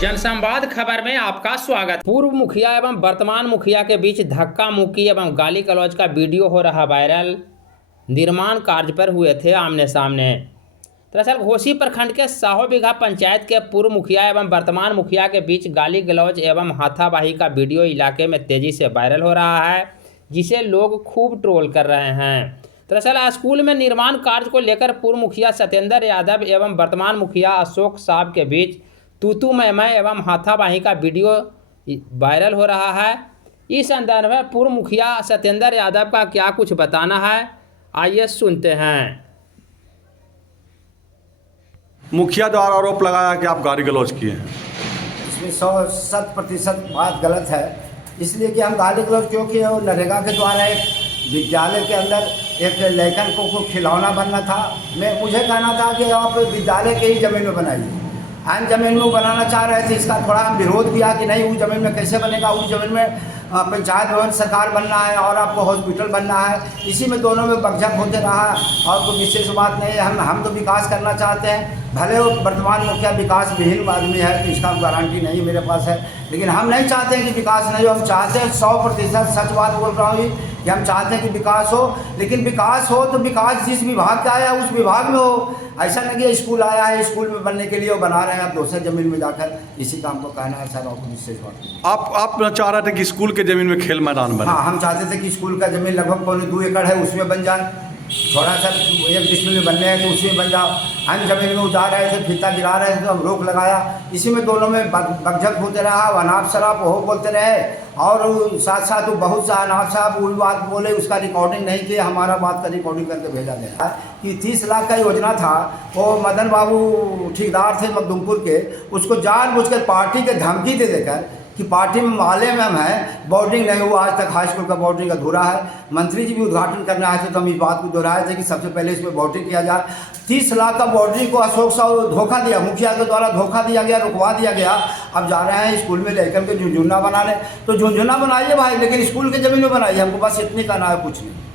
जनसंवाद खबर में आपका स्वागत। पूर्व मुखिया एवं वर्तमान मुखिया के बीच धक्का मुक्की एवं गाली गलौज का वीडियो हो रहा वायरल। निर्माण कार्य पर हुए थे आमने सामने। दरअसल घोसी प्रखंड के साहो बीघा पंचायत के पूर्व मुखिया एवं वर्तमान मुखिया के बीच गाली गलौज एवं हाथापाई का वीडियो इलाके में तेजी से वायरल हो रहा है, जिसे लोग खूब ट्रोल कर रहे हैं। दरअसल स्कूल में निर्माण कार्य को लेकर पूर्व मुखिया सत्येंद्र यादव एवं वर्तमान मुखिया अशोक साहब के बीच तू मैं एवं हाथापाई का वीडियो वायरल हो रहा है। इस संदर्भ में पूर्व मुखिया सत्येंद्र यादव का क्या कुछ बताना है, आइए सुनते हैं। मुखिया द्वारा आरोप लगाया कि आप गाली गलौज किए हैं। इसमें 100% बात गलत है, इसलिए कि हम गाली गलौज क्यों किए। और नरेगा के द्वारा एक विद्यालय के अंदर एक लड़कन को खिलौना बनना था। मुझे कहना था कि आप विद्यालय के ही ज़मीन में बनाइए। हम ज़मीन में बनाना चाह रहे थे, इसका थोड़ा हम विरोध किया कि नहीं, उस ज़मीन में कैसे बनेगा। उस ज़मीन में पंचायत भवन सरकार बनना है और आपको हॉस्पिटल बनना है। इसी में दोनों में बकझक होते रहा और कोई विशेष बात नहीं है। हम तो विकास करना चाहते हैं। भले वो वर्तमान मुखिया विकास विहीन आदमी है तो इसका गारंटी नहीं मेरे पास है, लेकिन हम नहीं चाहते हैं कि विकास नहीं हो। हम चाहते हैं 100% सच बात बोल रहा हूँ कि हम चाहते हैं कि विकास हो, लेकिन विकास हो तो विकास जिस विभाग का आया उस विभाग में हो। ऐसा नहीं कि स्कूल आया है, स्कूल में बनने के लिए वो बना रहे हैं आप दूसरे ज़मीन में जाकर। इसी का हमको कहना है सर, और विशेष बात। आप चाह रहे थे कि स्कूल के ज़मीन में खेल मैदान बने? हाँ, हम चाहते थे कि स्कूल का ज़मीन लगभग 2 एकड़ है, उसमें बन जाए। थोड़ा सा 1 डिसमिल में बनने हैं तो उसमें बन जाओ। हम ज़मीन में उतार रहे थे, फीता गिरा रहे थे तो हम रोक लगाया। इसी में दोनों में बकझक होते रहा, अनाप शराब हो बोलते रहे और साथ साथ वो बहुत सा अनाप शराब उल बात बोले, उसका रिकॉर्डिंग नहीं किया। हमारा बात का रिकॉर्डिंग करके भेजा गया कि 30 लाख का योजना था। वो मदन बाबू ठेकेदार थे मखदूमपुर के, उसको जानबूझकर पार्टी के धमकी दे देकर कि पार्टी में माले में हम हैं, बोर्डिंग नहीं हुआ। आज तक हाई स्कूल का बोर्डिंग अधूरा है। मंत्री जी भी उद्घाटन करने आए थे तो हम इस बात को दोहराए थे कि सबसे पहले इसमें बोर्डिंग किया जाए। 30 लाख का बोर्डिंग को अशोक साहब धोखा दिया, मुखिया के द्वारा धोखा दिया गया, रुकवा दिया गया। अब जा रहे हैं स्कूल में लेकर के झुंझुना बनाने, तो झुंझुना बनाइए भाई, लेकिन स्कूल के ज़मीन में बनाइए। हमको बस इतनी कहना है, कुछ नहीं।